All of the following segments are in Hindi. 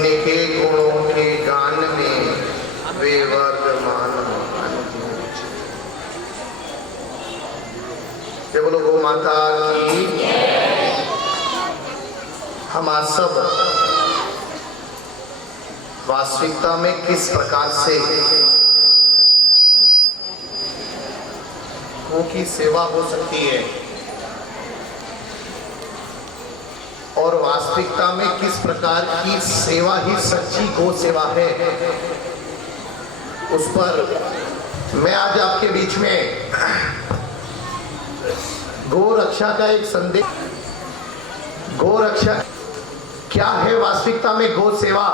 जिनके गुणों के गान में वे वर्धमान ये बोलो गौ माता की। हम आज सब वास्तविकता में किस प्रकार से गौ की सेवा हो सकती है और वास्तविकता में किस प्रकार की सेवा ही सच्ची गौ सेवा है, उस पर मैं आज आपके बीच में गौ रक्षा का एक संदेश। गौ रक्षा क्या है वास्तविकता में गौ सेवा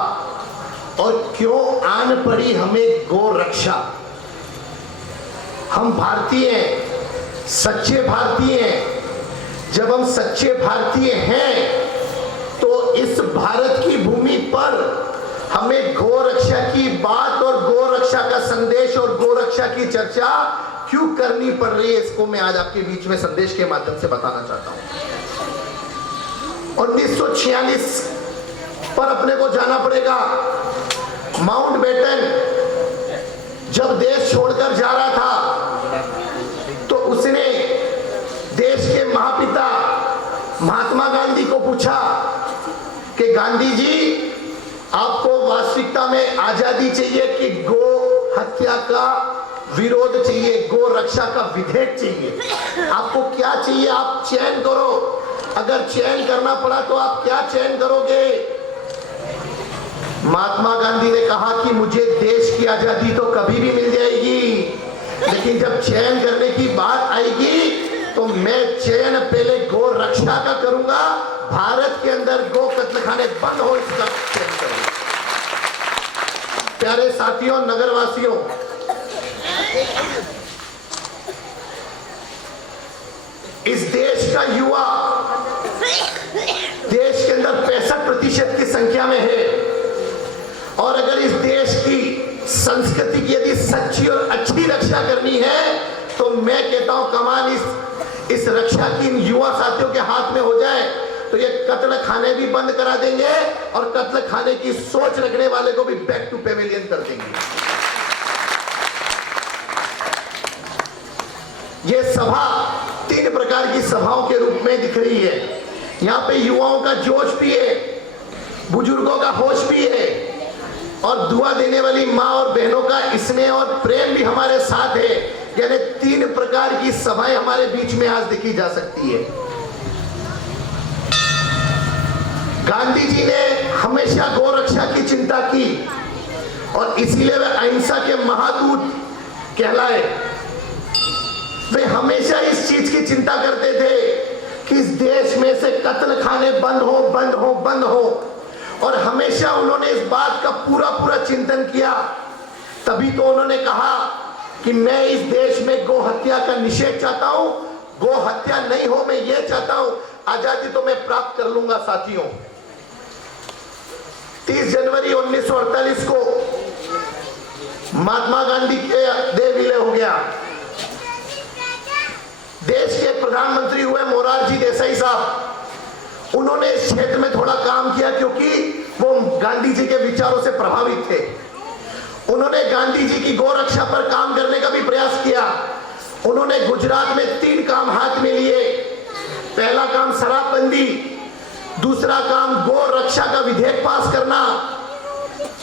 और क्यों आन पड़ी हमें गौ रक्षा। हम भारतीय हैं, सच्चे भारतीय हैं। जब हम सच्चे भारतीय हैं तो इस भारत की भूमि पर हमें गौ रक्षा की बात और गौ रक्षा का संदेश और गौ रक्षा की चर्चा क्यों करनी पड़ रही है, इसको मैं आज आपके बीच में संदेश के माध्यम से बताना चाहता हूं। 1946 पर अपने को जाना पड़ेगा। माउंटबेटन जब देश छोड़कर जा रहा था तो उसने देश के महापिता महात्मा गांधी को पूछा कि गांधी जी, आपको वास्तविकता में आजादी चाहिए कि गो हत्या का विरोध चाहिए, गो रक्षा का विधेयक चाहिए? आपको क्या चाहिए? आप चयन करो। अगर चयन करना पड़ा तो आप क्या चयन करोगे? महात्मा गांधी ने कहा कि मुझे देश की आजादी तो कभी भी मिल जाएगी, लेकिन जब चयन करने की बात आएगी तो मैं चयन पहले गौ रक्षा का करूंगा। भारत के अंदर गौ कत्लखाने बंद हो, इसका चयन करूंगा। प्यारे साथियों, नगरवासियों, इस देश का युवा देश के अंदर 65% की संख्या में है और अगर इस देश की संस्कृति की यदि सच्ची और अच्छी रक्षा करनी है तो मैं कहता हूं कमान इस रक्षा की इन युवा साथियों के हाथ में हो जाए तो ये कत्ल खाने भी बंद करा देंगे और कत्ल खाने की सोच रखने वाले को भी बैक टू पेविलियन कर देंगे। ये सभा 3 प्रकार की सभाओं के रूप में दिख रही है। यहाँ पे युवाओं का जोश भी है, बुजुर्गों का होश भी है और दुआ देने वाली माँ और बहनों का स्नेह और प्रेम भी हमारे साथ है। यानी 3 प्रकार की सभाएं हमारे बीच में आज देखी जा सकती है। गांधी जी ने हमेशा गौ रक्षा की चिंता की और इसीलिए वे अहिंसा के महादूत कहलाए। वे हमेशा इस चीज की चिंता करते थे कि इस देश में से कत्ल खाने बंद हो, बंद हो, बंद हो और हमेशा उन्होंने इस बात का पूरा चिंतन किया। तभी तो उन्होंने कहा कि मैं इस देश में गौ हत्या का निषेध चाहता हूं, गौ हत्या नहीं हो, मैं ये चाहता हूं। आजादी तो मैं प्राप्त कर लूंगा। साथियों, 30 जनवरी 1948 को महात्मा गांधी के देह विलय हो गया। देश के प्रधानमंत्री हुए मोरारजी देसाई साहब। उन्होंने इस क्षेत्र में थोड़ा काम किया क्योंकि वो गांधी जी के विचारों से प्रभावित थे। उन्होंने गांधी जी की गौ रक्षा पर काम करने का भी प्रयास किया। उन्होंने गुजरात में 3 काम हाथ में लिए। पहला काम शराबबंदी, दूसरा काम गौ रक्षा का विधेयक पास करना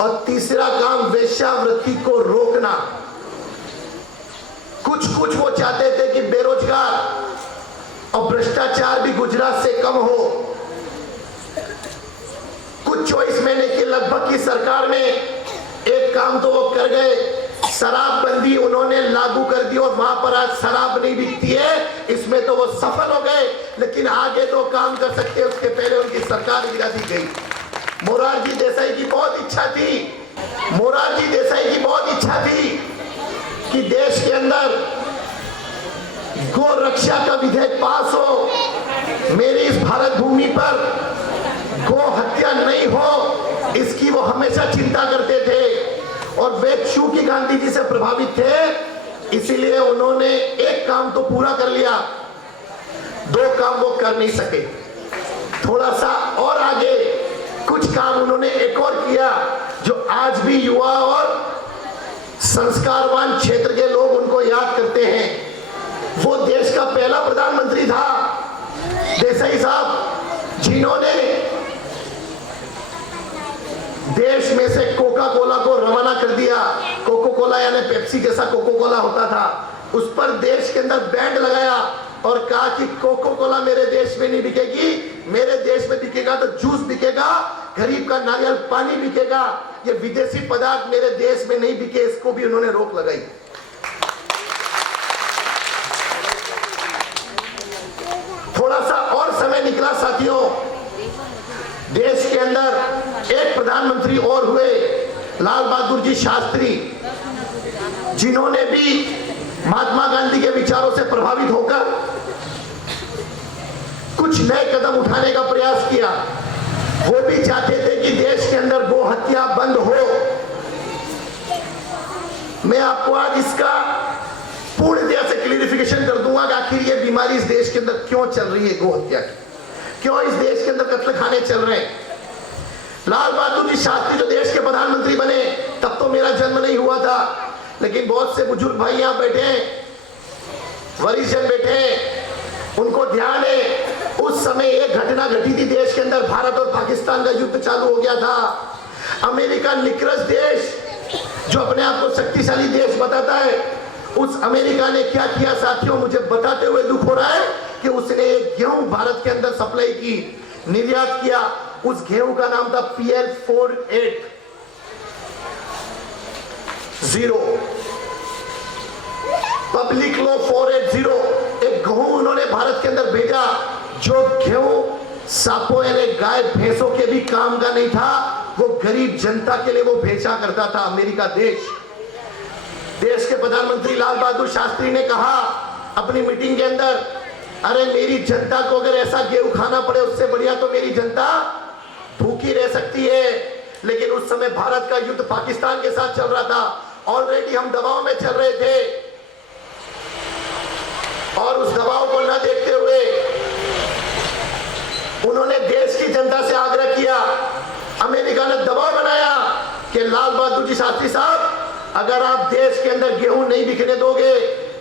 और तीसरा काम वेश्यावृत्ति को रोकना। कुछ वो चाहते थे कि बेरोजगार और भ्रष्टाचार भी गुजरात से कम हो। कुछ 24 महीने की लगभग की सरकार में एक काम तो वो कर गए, शराबबंदी उन्होंने लागू कर दी और वहां पर आज शराब नहीं बिकती है, इसमें तो वो सफल हो गए। लेकिन आगे तो काम कर सकते, उसके पहले उनकी सरकार गिरा दी गई। मोरारजी देसाई की बहुत इच्छा थी कि देश के अंदर गौ रक्षा का विधेयक पास हो, मेरी इस भारत भूमि पर गौ हत्या नहीं हो, इसकी वो हमेशा चिंता करते थे और वे चूंकि गांधी जी से प्रभावित थे इसीलिए उन्होंने एक काम तो पूरा कर लिया, 2 काम वो कर नहीं सके। थोड़ा सा और आगे कुछ काम उन्होंने एक और किया जो आज भी युवा और संस्कारवान क्षेत्र के लोग उनको याद करते हैं। वो देश का पहला प्रधानमंत्री था देसाई साहब, जिन्होंने देश में से कोका कोला को रवाना कर दिया। कोको कोला यानी पेप्सी जैसा कोको कोला होता था, उस पर देश के अंदर बैंड लगाया और कहा कि कोको कोला मेरे देश में नहीं बिकेगी, मेरे देश में बिकेगा तो जूस बिकेगा, गरीब का नारियल पानी बिकेगा, ये विदेशी पदार्थ मेरे देश में नहीं बिके। इसको भी उन्होंने रोक लगाई। थोड़ा सा और समय निकला साथियों, देश के अंदर एक प्रधानमंत्री और हुए, लाल बहादुर जी शास्त्री, जिन्होंने भी महात्मा गांधी के विचारों से प्रभावित होकर कुछ नए कदम उठाने का प्रयास किया। वो भी चाहते थे कि देश के अंदर गो हत्या बंद हो। मैं आपको आज इसका पूर्णतया से क्लियरिफिकेशन कर दूंगा कि आखिर ये बीमारी इस देश के अंदर क्यों चल रही है, गो हत्या की, क्यों इस देश के अंदर कत्ल खाने चल रहे हैं। लाल बहादुर जी शास्त्री जो देश के प्रधानमंत्री बने, तब तो मेरा जन्म नहीं हुआ था, लेकिन बहुत से बुजुर्ग भाई यहां बैठे हैं, वरिष्ठ जन बैठे हैं, उनको ध्यान है उस समय एक घटना घटी थी देश के अंदर, भारत और पाकिस्तान का युद्ध चालू हो गया था। अमेरिका निकृष्ट देश जो अपने आप को शक्तिशाली देश बताता है, उस अमेरिका ने क्या किया साथियों, मुझे बताते हुए दुख हो रहा है कि उसने एक गेहूं भारत के अंदर सप्लाई की, निर्यात किया। उस गेहूं का नाम था PL480। Public law 480। एक गेहूं उन्होंने भारत के अंदर भेजा, जो गेहूं सांपों यानी गाय भैंसों के भी काम का नहीं था, वो गरीब जनता के लिए वो भेजा करता था अमेरिका देश। देश के प्रधानमंत्री लाल बहादुर शास्त्री ने कहा अपनी मीटिंग के अंदर, अरे मेरी जनता को अगर ऐसा गेहूं खाना पड़े उससे बढ़िया तो मेरी जनता भूखी रह सकती है। लेकिन उस समय भारत का युद्ध पाकिस्तान के साथ चल रहा था, ऑलरेडी हम दबाव में चल रहे थे, और उस दबाव को न देखते हुए उन्होंने देश की जनता से आग्रह किया, अमेरिका ने दबाव बनाया कि लाल बहादुर जी शास्त्री साहब, अगर आप देश के अंदर गेहूं नहीं बिकने दोगे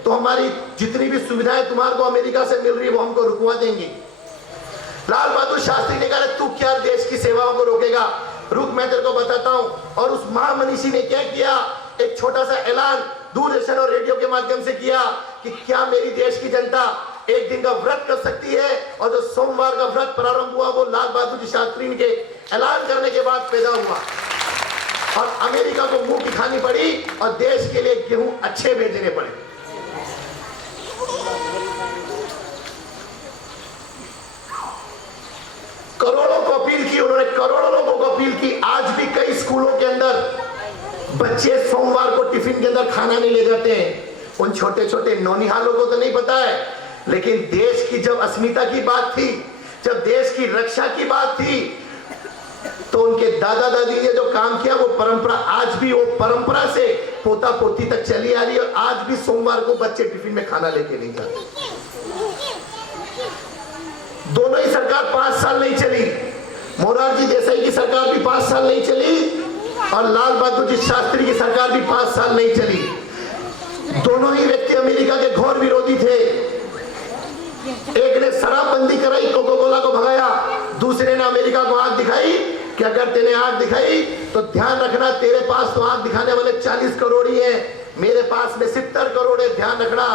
तो हमारी जितनी भी सुविधाएं तुम्हारे को अमेरिका से मिल रही है वो हमको रुकवा देंगे। लाल बहादुर शास्त्री ने कहा तू क्या देश की सेवाओं को रोकेगा, रुक मैं तेरे को बताता हूं। और उस महामनीषी ने क्या किया, एक छोटा सा ऐलान दूरदर्शन और रेडियो के माध्यम से किया कि क्या मेरी देश की जनता एक दिन का व्रत कर सकती है। और जो सोमवार का व्रत प्रारंभ हुआ वो लाल बहादुर जी शास्त्री के ऐलान करने के बाद पैदा हुआ, और अमेरिका को मुंह की खानी पड़ी और देश के लिए गेहूं अच्छे भेजने पड़े। करोड़ों को अपील की उन्होंने, करोड़ों लोगों को अपील की। आज भी कई स्कूलों के अंदर बच्चे सोमवार को टिफिन के अंदर खाना नहीं ले जाते हैं। उन छोटे छोटे नौनिहालों को तो नहीं पता है, लेकिन देश की जब अस्मिता की बात थी, जब देश की रक्षा की बात थी, तो उनके दादा दादी ने जो काम किया वो परंपरा आज भी, वो परंपरा से पोता पोती तक चली आ रही है। और आज भी सोमवार को बच्चे टिफिन में खाना लेके नहीं जाते। दोनों ही सरकार 5 साल नहीं चली, मोरारजी देसाई की सरकार भी 5 साल नहीं चली और लाल बहादुर जी शास्त्री की सरकार भी 5 साल नहीं चली। दोनों ही व्यक्ति अमेरिका के घोर विरोधी थे। एक ने शराबबंदी कराई, कोको कोला को भगाया, दूसरे ने अमेरिका को आंख दिखाई कि अगर तेने आंख दिखाई तो ध्यान रखना तेरे पास तो आंख दिखाने वाले 40 करोड़ ही है, मेरे पास में 70 करोड़ है, ध्यान रखना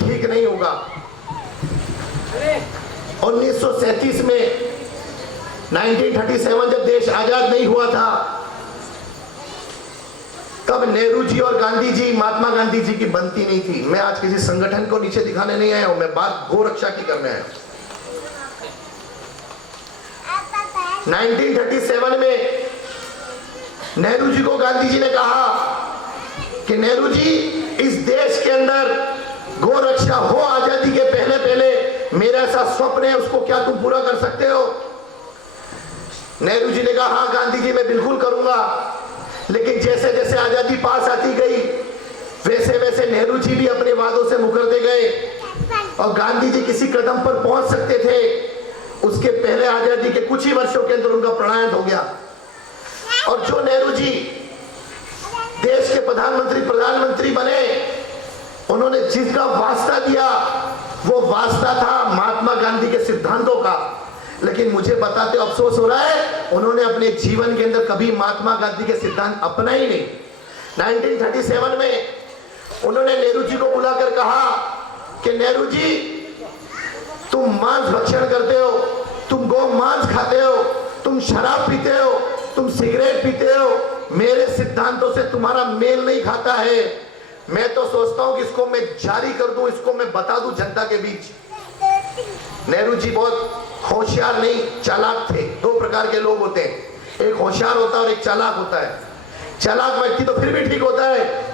ठीक नहीं होगा। 1937 में 1937 जब देश आजाद नहीं हुआ था, तब नेहरू जी और गांधी जी, महात्मा गांधी जी की बनती नहीं थी। मैं आज किसी संगठन को नीचे दिखाने नहीं आया हूं, मैं बात गो रक्षा की करने आया हूं। 1937 में नेहरू जी को गांधी जी ने कहा कि नेहरू जी, इस देश के अंदर गो रक्षा हो आजादी के पहले पहले, मेरा ऐसा स्वप्न है, उसको क्या तुम पूरा कर सकते हो? नेहरू जी ने कहा हाँ गांधी जी मैं बिल्कुल करूंगा। लेकिन जैसे जैसे आजादी पास आती गई वैसे वैसे नेहरू जी भी अपने वादों से मुकरते गए और गांधी जी किसी कदम पर पहुंच सकते थे, उसके पहले आजादी के कुछ ही वर्षों के अंदर उनका प्रयाण हो गया। और जो नेहरू जी प्रधानमंत्री बने, उन्होंने जिसका वास्ता दिया वो वास्ता था महात्मा गांधी के सिद्धांतों का। लेकिन मुझे बताते अफसोस हो रहा है, उन्होंने अपने जीवन के अंदर कभी महात्मा गांधी के सिद्धांत अपना ही नहीं। 1937 में उन्होंने नेहरू जी को बुलाकर कहा कि नेहरू जी, तुम मांस भक्षण करते हो, तुम गौ मांस खाते हो, तुम शराब पीते हो, तुम सिगरेट पीते हो, मेरे सिद्धांतों से तुम्हारा मेल नहीं खाता है। मैं तो सोचता हूं कि इसको मैं जारी कर दूं, इसको मैं बता दूं जनता के बीच। नेहरू जी बहुत होशियार नहीं, चालाक थे। दो प्रकार के लोग होते हैं, एक होशियार होता है और एक चालाक होता है। चालाक व्यक्ति तो फिर भी ठीक होता है,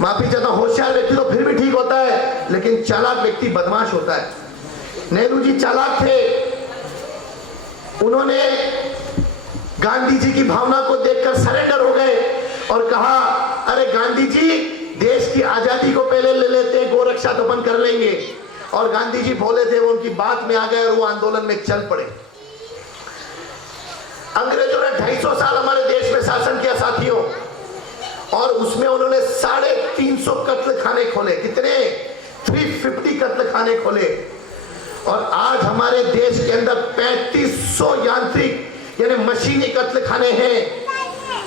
माफी चाहता हूं, होशियार व्यक्ति तो फिर भी ठीक होता है, लेकिन चालाक व्यक्ति बदमाश होता है। नेहरू जी चालाक थे, उन्होंने गांधी जी की भावना को देखकर सरेंडर हो गए और कहा, अरे गांधी जी, देश की आजादी को पहले ले लेते हैं, गोरक्षा तो अपन कर लेंगे। और गांधी जी बोले थे, वो उनकी बात में आ गए और वो आंदोलन में चल पड़े। अंग्रेजों ने 250 साल हमारे देश में शासन किया साथियों, और उसमें उन्होंने 350 कत्ल खाने खोले। कितने? 350 कत्ल खाने खोले। और आज हमारे देश के अंदर 3500 यांत्रिक यानी मशीनी कत्ल खाने हैं।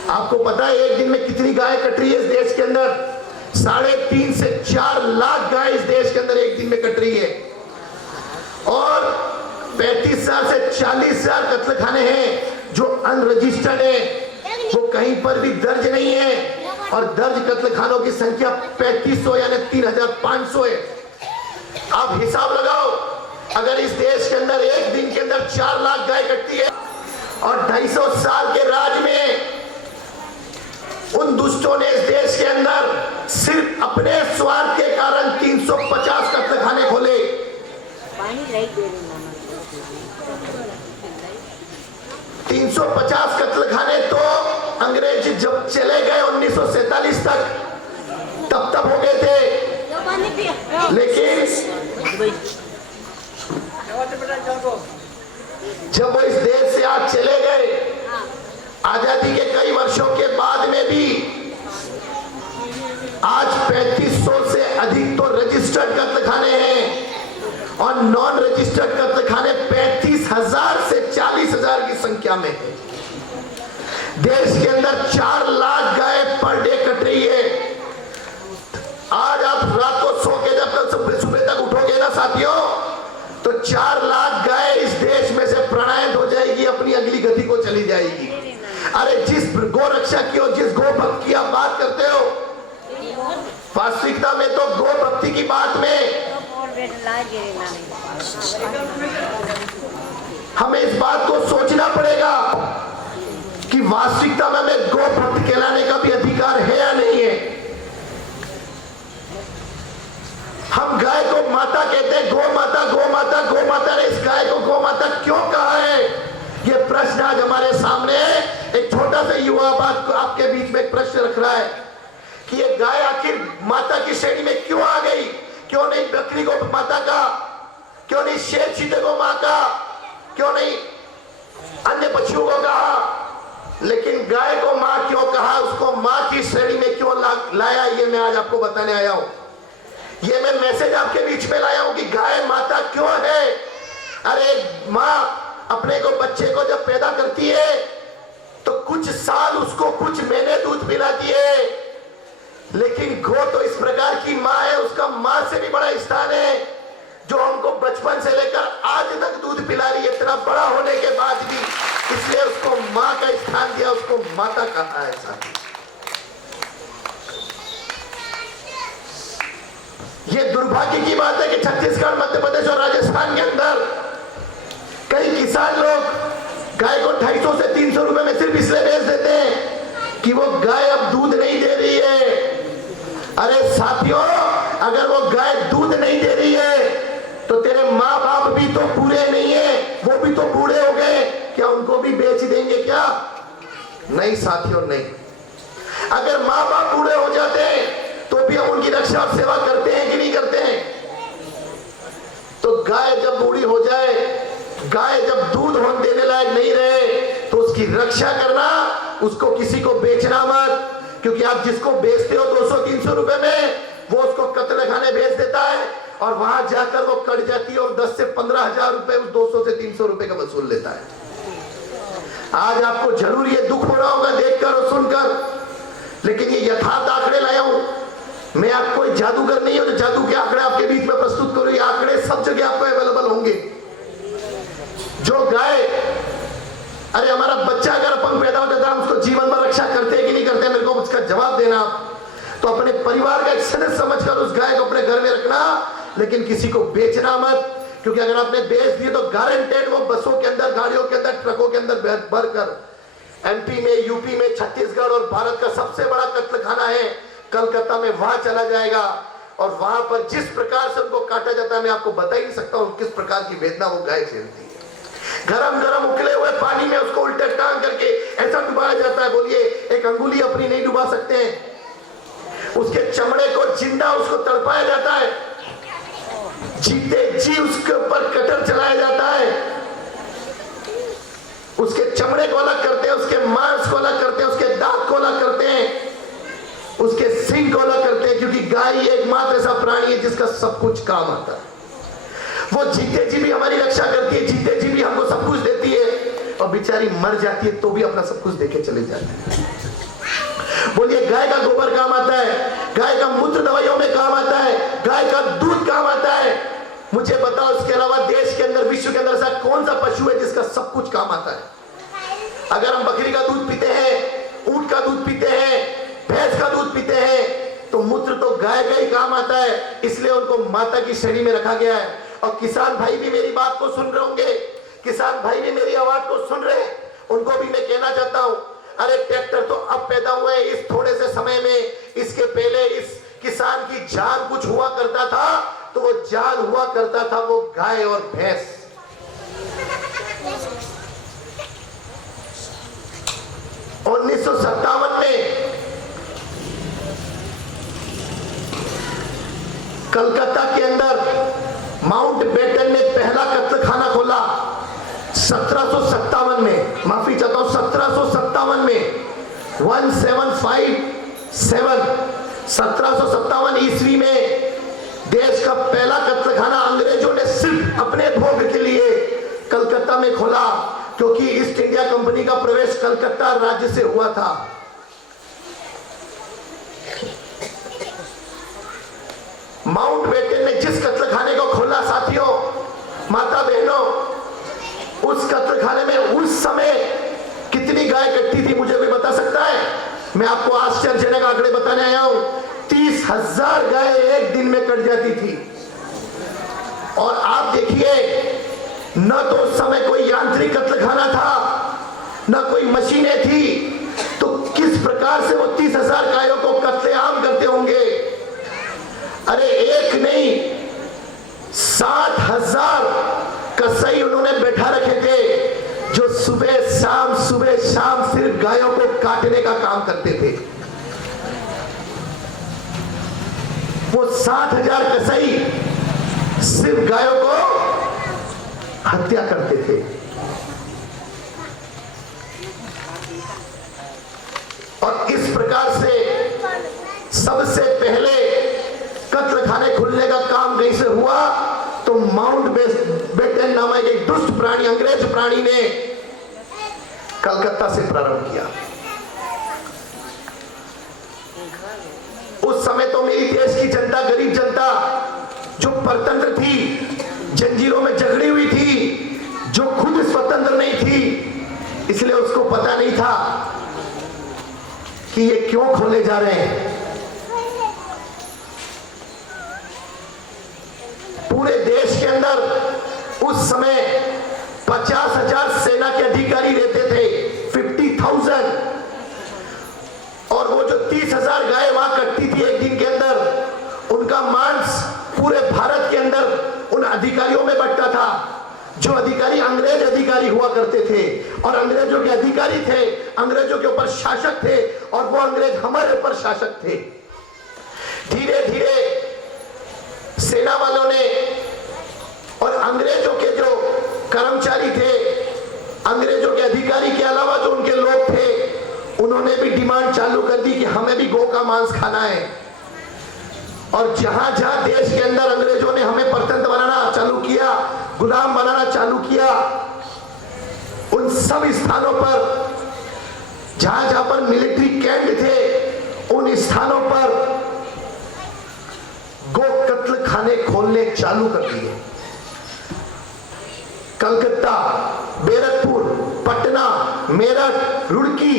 आपको पता है एक दिन में कितनी गाय कट रही है इस देश के अंदर? 3.5 से 4 लाख गाय इस देश के अंदर एक दिन में कट रही है। और 35,000 से 40,000 कत्ल खाने हैं जो अनरजिस्टर्ड है, वो कहीं पर भी दर्ज नहीं है। और दर्ज कत्ल खानों की संख्या 3500 यानी 3,500 है। आप हिसाब लगाओ, अगर इस देश के अंदर एक दिन के अंदर 4 लाख गाय कटती है और 250 साल के राज में उन दुष्टों ने इस देश के अंदर सिर्फ अपने स्वार्थ के कारण 350 कत्ल खाने खोले। 350 कत्ल खाने तो अंग्रेज जब चले गए 1947 तक तब हो गए थे। लेकिन जब वो इस देश से आज चले गए, आजादी के कई वर्षों के बाद में भी आज 3500 से अधिक तो रजिस्टर्ड कत्ल खाने हैं और नॉन रजिस्टर्ड कत्ल खाने 35,000 से 40,000 की संख्या में है। देश के अंदर 4 लाख गाय पर डे कट रही है। आज आप रात को सो के जब तक सुबह तक उठोगे ना साथियों, तो 4 लाख गाय इस देश में से प्रणायत हो जाएगी, अपनी अगली गति को चली जाएगी। अरे जिस गो रक्षा की और जिस गो भक्त की आप बात करते हो, वास्तविकता में तो गो भक्ति की बात में हमें इस बात को सोचना पड़ेगा कि वास्तविकता में हमें गो भक्त कहलाने का भी अधिकार है या नहीं है। हम गाय को माता कहते हैं, गो माता गो माता गो माता ने इस गाय को गो माता क्यों कहा है? ये प्रश्न आज हमारे सामने है। एक छोटा सा युवा बात को आपके बीच में एक प्रश्न रख रहा है कि ये गाय आखिर माता की श्रेणी में क्यों आ गई? क्यों नहीं बकरी को माता का, क्यों नहीं शेर चीते को मां का, क्यों नहीं अन्य पक्षियों को कहा, लेकिन गाय को मां क्यों कहा? उसको मां की श्रेणी में क्यों लाया? ये मैं आज आपको बताने आया हूं। ये मैं मैसेज आपके बीच में लाया हूं कि गाय माता क्यों है। अरे मां अपने को बच्चे को जब पैदा करती है तो कुछ साल उसको कुछ महीने दूध पिलाती है, लेकिन गो तो इस प्रकार की मां है, उसका मां से भी बड़ा स्थान है, जो हमको बचपन से लेकर आज तक दूध पिला रही है, इतना बड़ा होने के बाद भी। इसलिए उसको मां का स्थान दिया, उसको माता कहा है। साथी, ये दुर्भाग्य की बात है कि छत्तीसगढ़, मध्य प्रदेश और राजस्थान के अंदर कई किसान लोग गाय को 250 से 300 रुपए में सिर्फ इसलिए बेच देते हैं कि वो गाय अब दूध नहीं दे रही है। अरे साथियों, अगर वो गाय दूध नहीं दे रही है तो तेरे माँ बाप भी तो पूरे नहीं है, वो भी तो बूढ़े हो गए, क्या उनको भी बेच देंगे क्या? नहीं साथियों, नहीं। अगर माँ बाप बूढ़े हो जाते हैं तो भी हम उनकी रक्षा और सेवा करते हैं कि नहीं करते हैं? तो गाय जब बूढ़ी हो जाए, गाय जब दूध देने लायक नहीं रहे, तो उसकी रक्षा करना, उसको किसी को बेचना मत, क्योंकि आप जिसको बेचते हो 200-300 रुपए में, वो उसको कत्ल खाने भेज देता है और वहां जाकर वो कट जाती है और 10 से 15 हजार रुपए उस 200 से 300 रुपए का वसूल लेता है। आज आपको जरूर ये दुख हो रहा होगा देखकर और सुनकर, लेकिन ये यथार्थ आंकड़े लाया हूं मैं। आप कोई जादूगर नहीं हो तो जादू के आंकड़े आपके बीच में प्रस्तुत करो। ये आंकड़े सब जगह आपको अवेलेबल होंगे। जो गाय, अरे हमारा बच्चा अगर अपंग पैदा हो जाता है, हम उसको जीवन भर रक्षा करते हैं कि नहीं करते, मेरे को उसका जवाब देना। तो अपने परिवार का एक सदस्य समझकर उस गाय को अपने घर में रखना, लेकिन किसी को बेचना मत, क्योंकि अगर आपने बेच दिए तो गारंटेड वो बसों के अंदर, गाड़ियों के अंदर, ट्रकों के अंदर भरकर एमपी में, यूपी में, छत्तीसगढ़ और भारत का सबसे बड़ा कत्लखाना है कलकत्ता में, वहां चला जाएगा। और वहां पर जिस प्रकार से उनको काटा जाता है, मैं आपको बता ही नहीं सकता हूं किस प्रकार की वेदना वो गाय झेलती है। गरम गरम उकले हुए पानी में उसको उल्टे टांग करके ऐसा डुबाया जाता है, बोलिए एक अंगुली अपनी नहीं डुबा सकते हैं। उसके चमड़े को जिंदा उसको तड़पाया जाता है, जीते जी उसके ऊपर कटर चलाया जाता है, उसके चमड़े को अलग करते हैं, उसके मांस को अलग करते हैं, उसके दांत को अलग करते हैं, उसके सींग को अलग करते हैं, क्योंकि गाय एकमात्र ऐसा प्राणी है जिसका सब कुछ काम आता है। वो जीते जी भी हमारी रक्षा करती है, जीते जी भी हमको सब कुछ देती है, और बेचारी मर जाती है तो भी अपना सब कुछ देके चले जाती है। बोलिए गाय का गोबर काम आता है, गाय का मूत्र दवाइयों में काम आता है, गाय का दूध काम आता है। मुझे बताओ इसके अलावा देश के अंदर, विश्व के अंदर ऐसा कौन सा पशु है जिसका सब कुछ काम आता है? अगर हम बकरी का दूध पीते हैं, ऊंट का दूध पीते हैं, भैंस का दूध पीते हैं, तो मूत्र तो गाय का ही काम आता है, इसलिए उनको माता की श्रेणी में रखा गया है। और किसान भाई भी मेरी बात को सुन रहे होंगे, किसान भाई भी मेरी आवाज को सुन रहे हैं, उनको भी मैं कहना चाहता हूं, अरे ट्रैक्टर तो अब पैदा हुए इस थोड़े से समय में, इसके पहले इस किसान की जान कुछ हुआ करता था, तो वो जान हुआ करता था वो गाय और भैंस। 1957 में कलकत्ता के अंदर माउंट बेटन ने पहला कत्लखाना खोला। 1757 में, माफी चाहता हूं, 1757 में, 1757 ईस्वी में देश का पहला कत्लखाना अंग्रेजों ने सिर्फ अपने भोग के लिए कलकत्ता में खोला, क्योंकि ईस्ट इंडिया कंपनी का प्रवेश कलकत्ता राज्य से हुआ था। माउंट बेटन ने जिस कत्लखाने को खोला, साथियों, माता बहनों, उस कत्लखाने में उस समय कितनी गाय कटती थी मुझे कोई बता सकता है? मैं आपको आश्चर्यजनक आंकड़े बताने आया हूं। 30,000 गाय एक दिन में कट जाती थी। और आप देखिए, न तो उस समय कोई यांत्रिक कत्लखाना था, न कोई मशीनें थी, तो किस प्रकार से वो 30,000 गायों को कत्लेआम करते होंगे? अरे एक नहीं, 60,000 कसाई उन्होंने बैठा रखे थे, जो सुबह शाम सिर्फ गायों को काटने का काम करते थे। वो 60,000 कसाई सिर्फ गायों को हत्या करते थे। और इस प्रकार से सबसे पहले कत्लखाने खुलने का काम कहीं से हुआ? तो माउंट बेटन नामक एक दुष्ट प्राणी, अंग्रेज प्राणी ने कलकत्ता से प्रारंभ किया। उस समय तो मेरी देश की जनता, गरीब जनता, जो परतंत्र थी, जंजीरों में जकड़ी हुई थी, जो खुद स्वतंत्र नहीं थी, इसलिए उसको पता नहीं था कि ये क्यों खोले जा रहे हैं। पूरे देश के अंदर उस समय 50,000 सेना के अधिकारी रहते थे, 50,000। और वो जो 30,000 गाय वहां कटती थी एक दिन के अंदर, उनका मांस पूरे भारत के अंदर उन अधिकारियों में बंटता था, जो अधिकारी अंग्रेज अधिकारी हुआ करते थे, और अंग्रेजों के अधिकारी थे, अंग्रेजों के ऊपर शासक थे, और वो अंग्रेज हमारे ऊपर शासक थे। धीरे धीरे सेना वालों ने और अंग्रेजों के जो कर्मचारी थे, अंग्रेजों के अधिकारी के अलावा जो उनके लोग थे, उन्होंने भी डिमांड चालू कर दी कि हमें भी गौ का मांस खाना है। और जहां जहां देश के अंदर अंग्रेजों ने हमें परतंत्र बनाना चालू किया, गुलाम बनाना चालू किया, उन सब स्थानों पर जहां जहां पर मिलिट्री कैंप थे, उन स्थानों पर गो कत्ल खाने खोलने चालू कर दिए। कलकत्ता, बैरकपुर, पटना, मेरठ, रुड़की,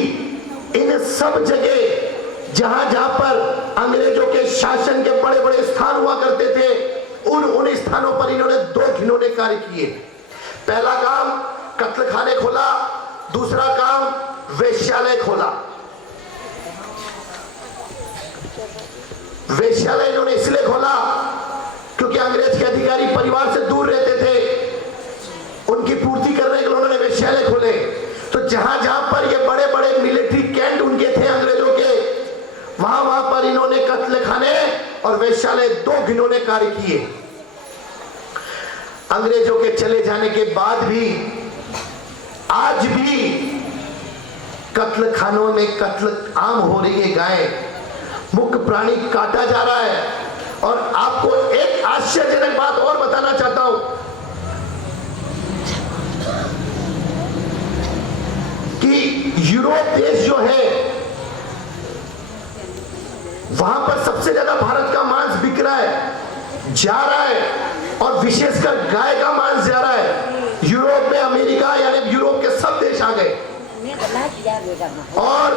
इन सब जगह जहां जहां पर अंग्रेजों के शासन के बड़े बड़े स्थान हुआ करते थे, उन स्थानों पर इन्होंने दो घिनौने कार्य किए। पहला काम कत्ल खाने खोला, दूसरा काम वेश्यालय खोला। वेश्यालय इन्होंने इसलिए खोला क्योंकि अंग्रेज के अधिकारी परिवार से दूर रहते थे, उनकी पूर्ति करने के लिए उन्होंने वेश्यालय खोले। तो जहां जहां पर ये बड़े बड़े मिलिट्री कैंट उनके थे अंग्रेजों के, वहां वहां पर इन्होंने कत्ल खाने और वेश्यालय दो घिनौने कार्य किए। अंग्रेजों के चले जाने के बाद भी आज भी कत्ल खानों में कत्ल आम हो रही है। गाय मुख्य प्राणी काटा जा रहा है। और आपको एक आश्चर्यजनक बात और बताना चाहता हूं कि यूरोप देश जो है, वहां पर सबसे ज्यादा भारत का मांस बिक रहा है, जा रहा है, और विशेषकर गाय का मांस जा रहा है। यूरोप में अमेरिका यानी यूरोप के सब देश आ गए। और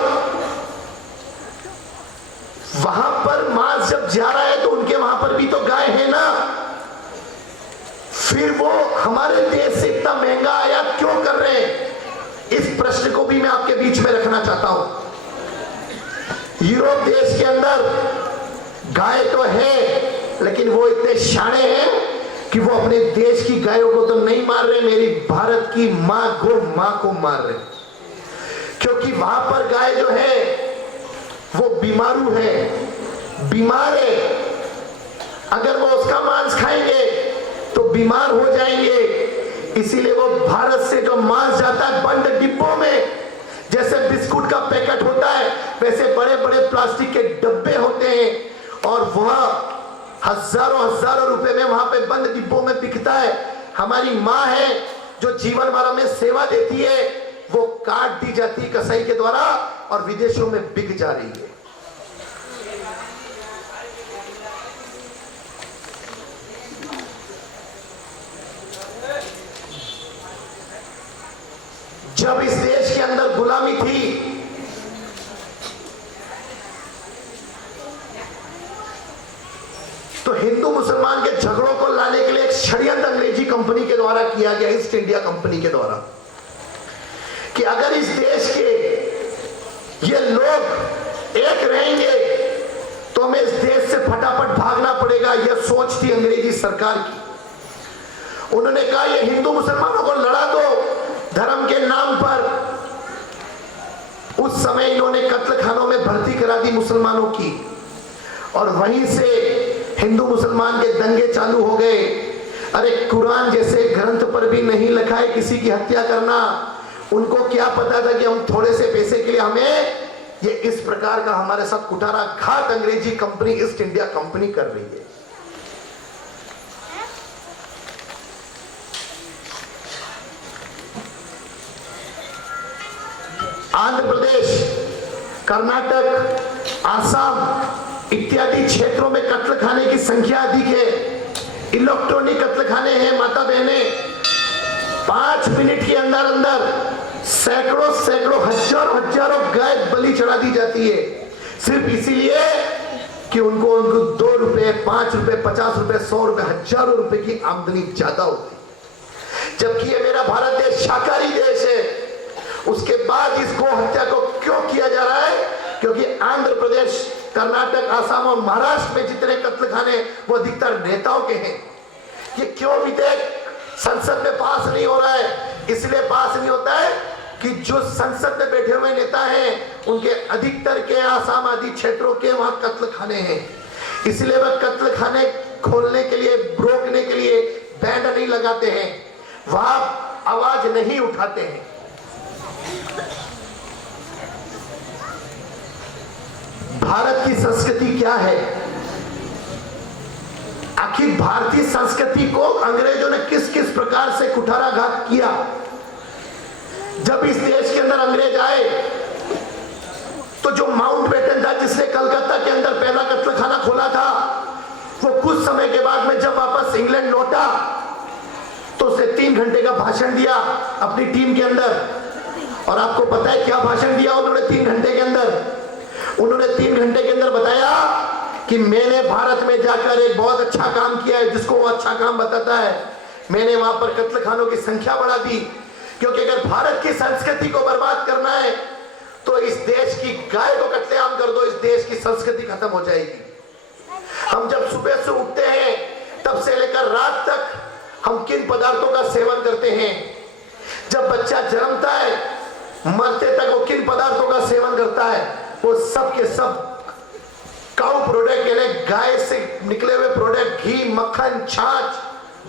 वहां पर मांस जब जा रहा है तो उनके वहां पर भी तो गाय है ना, फिर वो हमारे देश से इतना महंगा आयात क्यों कर रहे हैं? इस प्रश्न को भी मैं आपके बीच में रखना चाहता हूं। यूरोप देश के अंदर गाय तो है, लेकिन वो इतने शाणे हैं कि वो अपने देश की गायों को तो नहीं मार रहे, मेरी भारत की मां को मार रहे, क्योंकि वहां पर गाय जो है वो बीमारू है, बीमार है। अगर वो उसका मांस खाएंगे तो बीमार हो जाएंगे। इसीलिए वो भारत से जो मांस जाता है बंद डिब्बों में, जैसे बिस्कुट का पैकेट होता है वैसे बड़े बड़े प्लास्टिक के डब्बे होते हैं, और वह हजारों रुपए में वहां पे बंद डिब्बों में बिकता है। हमारी माँ है जो जीवन भर में सेवा देती है, वो काट दी जाती है कसाई के द्वारा और विदेशों में बिक जा रही है। जब इस देश के अंदर गुलामी थी, तो हिंदू मुसलमान के झगड़ों को लाने के लिए एक षड्यंत्र अंग्रेजी कंपनी के द्वारा किया गया, ईस्ट इंडिया कंपनी के द्वारा, कि अगर इस देश के ये लोग एक रहेंगे तो हमें इस देश से फटाफट भागना पड़ेगा। यह सोच थी अंग्रेजी सरकार की। उन्होंने कहा ये हिंदू मुसलमानों को लड़ा दो धर्म के नाम पर। उस समय इन्होंने कत्ल खानों में भर्ती करा दी मुसलमानों की, और वहीं से हिंदू मुसलमान के दंगे चालू हो गए। अरे कुरान जैसे ग्रंथ पर भी नहीं लिखा है किसी की हत्या करना। उनको क्या पता था कि हम थोड़े से पैसे के लिए हमें ये इस प्रकार का हमारे साथ कुटारा घात अंग्रेजी कंपनी ईस्ट इंडिया कंपनी कर रही है। आंध्र प्रदेश, कर्नाटक, आसाम इत्यादि क्षेत्रों में कत्ल खाने की संख्या अधिक है। इलेक्ट्रॉनिक कत्ल खाने हैं माता बहने। 5 मिनट के अंदर अंदर सैकड़ों हजारों गाय बलि चढ़ा दी जाती है, सिर्फ इसीलिए कि उनको 2 रुपए, 5 रुपए, 50 रुपए, 100 रुपए, हजारों रुपए की आमदनी ज्यादा होती। जबकि ये मेरा भारत देश शाकाहारी देश है। उसके बाद इस गौ हत्या को क्यों किया जा रहा है? क्योंकि आंध्र प्रदेश, कर्नाटक, आसाम और महाराष्ट्र में जितने कत्ल खाने वो अधिकतर नेताओं के हैं। ये क्यों विधेयक संसद में पास नहीं हो रहा है? इसलिए पास नहीं होता है कि जो संसद में बैठे हुए नेता हैं उनके अधिकतर के आसाम आदि क्षेत्रों के वहां कत्ल खाने हैं। इसलिए वह कत्ल खाने खोलने के लिए, रोकने के लिए बैन नहीं लगाते हैं, वहां आवाज नहीं उठाते हैं। की संस्कृति क्या है, आखिर भारतीय संस्कृति को अंग्रेजों ने किस किस प्रकार से कुठाराघात किया। जब इस देश के अंदर अंग्रेज आए तो जो माउंटबेटन था, जिसने कलकत्ता के अंदर पहला कत्लखाना खोला था, वो कुछ समय के बाद में जब वापस इंग्लैंड लौटा तो उसने 3 घंटे का भाषण दिया अपनी टीम के अंदर। और आपको पता है क्या भाषण दिया उन्होंने 3 घंटे के अंदर? उन्होंने 3 घंटे के अंदर बताया कि मैंने भारत में जाकर एक बहुत अच्छा काम किया है, जिसको वो अच्छा काम बताता है। मैंने वहां पर कत्लखानों की संख्या बढ़ा दी, क्योंकि अगर भारत की संस्कृति को बर्बाद करना है तो इस देश की गाय को कत्लेआम कर दो, इस देश की संस्कृति खत्म हो जाएगी। हम जब सुबह से उठते हैं तब से लेकर रात तक हम किन पदार्थों का सेवन करते हैं? जब बच्चा जन्मता है मरते तक वो किन पदार्थों का सेवन करता है? वो सब के सब काउ प्रोडक्ट, यानी गाय से निकले हुए प्रोडक्ट, घी, मक्खन, छाछ,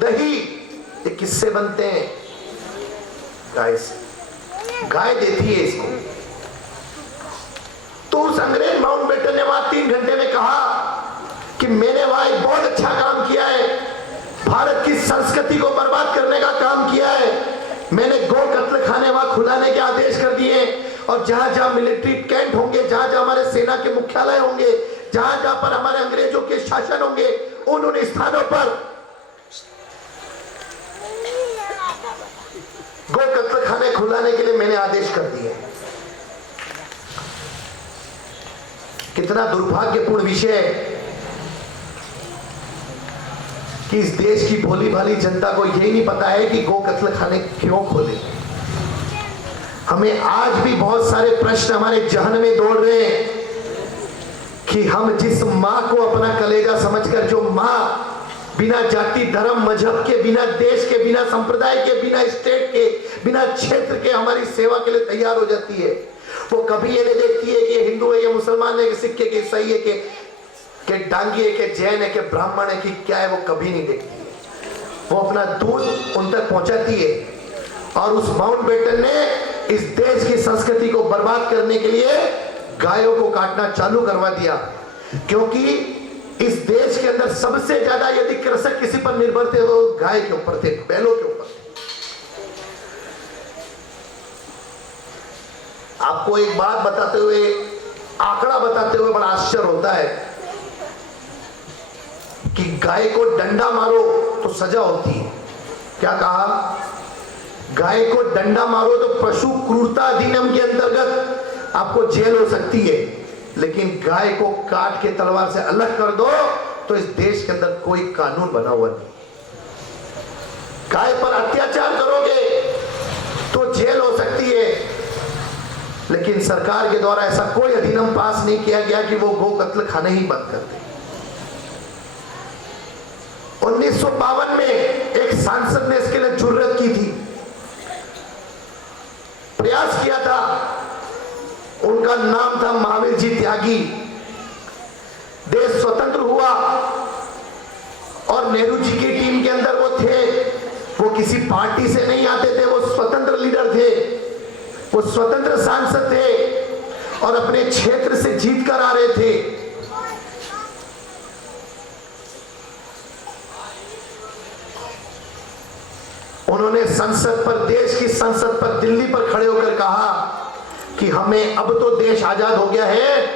दही, ये किससे बनते हैं? गाय से। गाय देती है इसको। तो उस अंग्रेज माउंटबेटन ने वहां 3 घंटे में कहा कि मैंने वहां एक बहुत अच्छा काम किया है, भारत की संस्कृति को बर्बाद करने का काम किया है। मैंने गो कत्लखाने वहां खुलाने के आदेश कर दिए, और जहां जहां मिलिट्री कैंट होंगे, जहां जहां हमारे सेना के मुख्यालय होंगे, जहां जहां पर हमारे अंग्रेजों के शासन होंगे, उन स्थानों पर गो कत्लखाने खुलाने के लिए मैंने आदेश कर दिए। कितना दुर्भाग्यपूर्ण विषय है कि इस देश की भोली भाली जनता को यही नहीं पता है कि गो कत्लखाने क्यों खोले। हमें आज भी बहुत सारे प्रश्न हमारे जहन में दौड़ रहे हैं कि हम जिस माँ को अपना कलेजा समझकर, जो माँ बिना जाति धर्म मजहब के, बिना देश के, बिना संप्रदाय के, बिना स्टेट के, बिना क्षेत्र के हमारी सेवा के लिए तैयार हो जाती है, वो कभी ये नहीं देखती है कि हिंदू है, ये मुसलमान है, कि सिख है, कि ईसाई है, कि डांगी है, कि जैन है, कि ब्राह्मण है, कि क्या है, वो कभी नहीं देखती है। वो अपना दूध उन तक पहुंचाती है। और उस माउंटबेटन ने इस देश की संस्कृति को बर्बाद करने के लिए गायों को काटना चालू करवा दिया, क्योंकि इस देश के अंदर सबसे ज्यादा यदि कृषक किसी पर निर्भर थे वो गाय के ऊपर थे, बैलों के ऊपर। आपको एक बात बताते हुए, आंकड़ा बताते हुए बड़ा आश्चर्य होता है कि गाय को डंडा मारो तो सजा होती है। क्या कहा? गाय को डंडा मारो तो पशु क्रूरता अधिनियम के अंतर्गत आपको जेल हो सकती है, लेकिन गाय को काट के तलवार से अलग कर दो तो इस देश के अंदर कोई कानून बना हुआ नहीं। गाय पर अत्याचार करोगे तो जेल हो सकती है, लेकिन सरकार के द्वारा ऐसा कोई अधिनियम पास नहीं किया गया कि वो गो कत्ल खाने ही बंद कर दे। 1952 में एक सांसद ने इसके लिए जुर्रत की थी, प्रयास किया था। उनका नाम था महावीर जी त्यागी। देश स्वतंत्र हुआ और नेहरू जी की टीम के अंदर वो थे। वो किसी पार्टी से नहीं आते थे, वो स्वतंत्र लीडर थे, वो स्वतंत्र सांसद थे और अपने क्षेत्र से जीत कर आ रहे थे। उन्होंने संसद पर, देश की संसद पर, दिल्ली पर खड़े होकर कहा कि हमें अब तो देश आजाद हो गया है,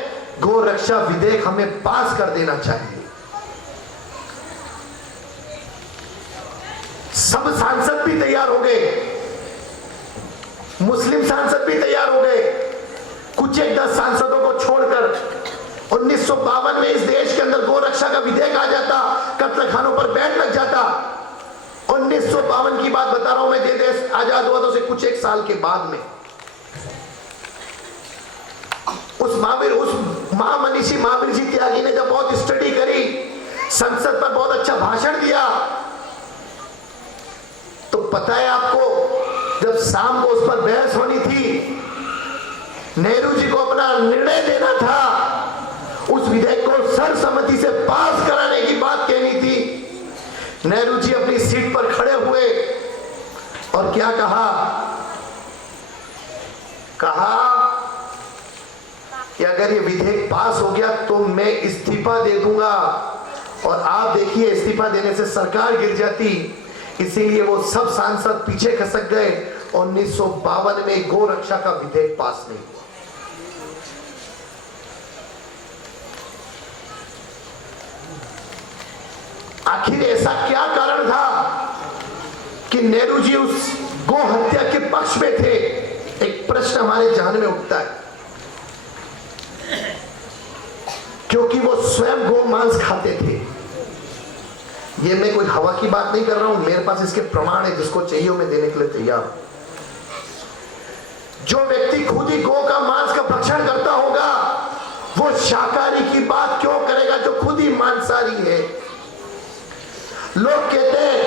गो रक्षा विधेयक हमें पास कर देना चाहिए। सब सांसद भी तैयार हो गए, मुस्लिम सांसद भी तैयार हो गए, कुछ एक 10 सांसदों को छोड़कर। 1952 में इस देश के अंदर गो रक्षा का विधेयक आ जाता, कत्लखानों पर बैन लग जाता। 1952 की बात बता रहा हूं मैं, देश आजाद हुआ तो उसे कुछ एक साल के बाद में उस महामनीषी महावीर जी त्यागी ने जब बहुत स्टडी करी, संसद पर बहुत अच्छा भाषण दिया, तो पता है आपको, जब शाम को उस पर बहस होनी थी, नेहरू जी को अपना निर्णय देना था, उस विधेयक को सर्वसम्मति से पास कराने की बात कहनी थी। नेहरू जी अपनी सीट पर खड़े हुए और क्या कहा कि अगर ये विधेयक पास हो गया तो मैं इस्तीफा दे दूंगा, और आप देखिए इस्तीफा देने से सरकार गिर जाती। इसीलिए वो सब सांसद पीछे खसक गए। 1952 में गौ रक्षा का विधेयक पास नहीं हुआ। आखिर ऐसा क्या कारण था कि नेहरू जी उस गौ हत्या के पक्ष में थे? एक प्रश्न हमारे जहन में उठता है। क्योंकि वो स्वयं गौ मांस खाते थे। ये मैं कोई हवा की बात नहीं कर रहा हूं, मेरे पास इसके प्रमाण है, जिसको चाहिए मैं देने के लिए तैयार हूं। जो व्यक्ति खुद ही गौ का मांस का भक्षण करता होगा वो शाकाहारी की बात क्यों करेगा जो खुद ही मांसाहारी है? लोग कहते हैं,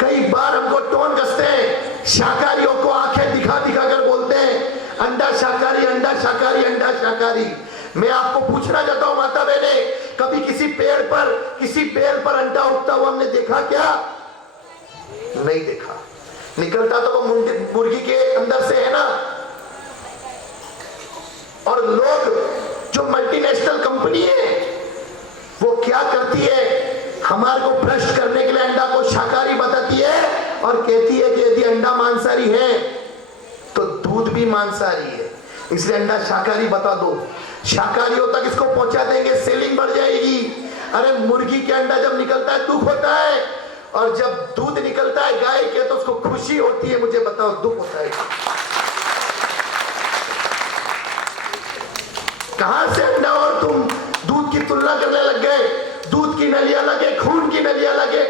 कई बार हमको टोन कसते हैं, शाकाहारियों को आंखें दिखा दिखा कर बोलते हैं अंडा शाकाहारी, अंडा शाकाहारी, अंडा शाकाहारी। मैं आपको पूछना चाहता हूं माता बहने, कभी किसी पेड़ पर, किसी बेल पर अंडा उगता हुआ हमने देखा क्या? नहीं देखा। निकलता तो वो मुर्गी के अंदर से है ना। और लोग, जो मल्टीनेशनल कंपनी है वो क्या करती है, हमारे को भ्रष्ट करने के लिए अंडा को शाकाहारी बताती है और कहती है कि यदि अंडा मांसाहारी है तो दूध भी मांसाहारी है, इसलिए अंडा शाकाहारी बता दो। शाकाहारियों तक इसको पहुंचा देंगे, सेलिंग बढ़ जाएगी। अरे मुर्गी के अंडा जब निकलता है दुख होता है, और जब दूध निकलता है गाय के तो उसको खुशी होती है। मुझे बताओ दुख होता है कहां से? अंडा और तुम दूध की तुलना करने लग गए। दूध की नलियां लगे, खून की नलियां लगे,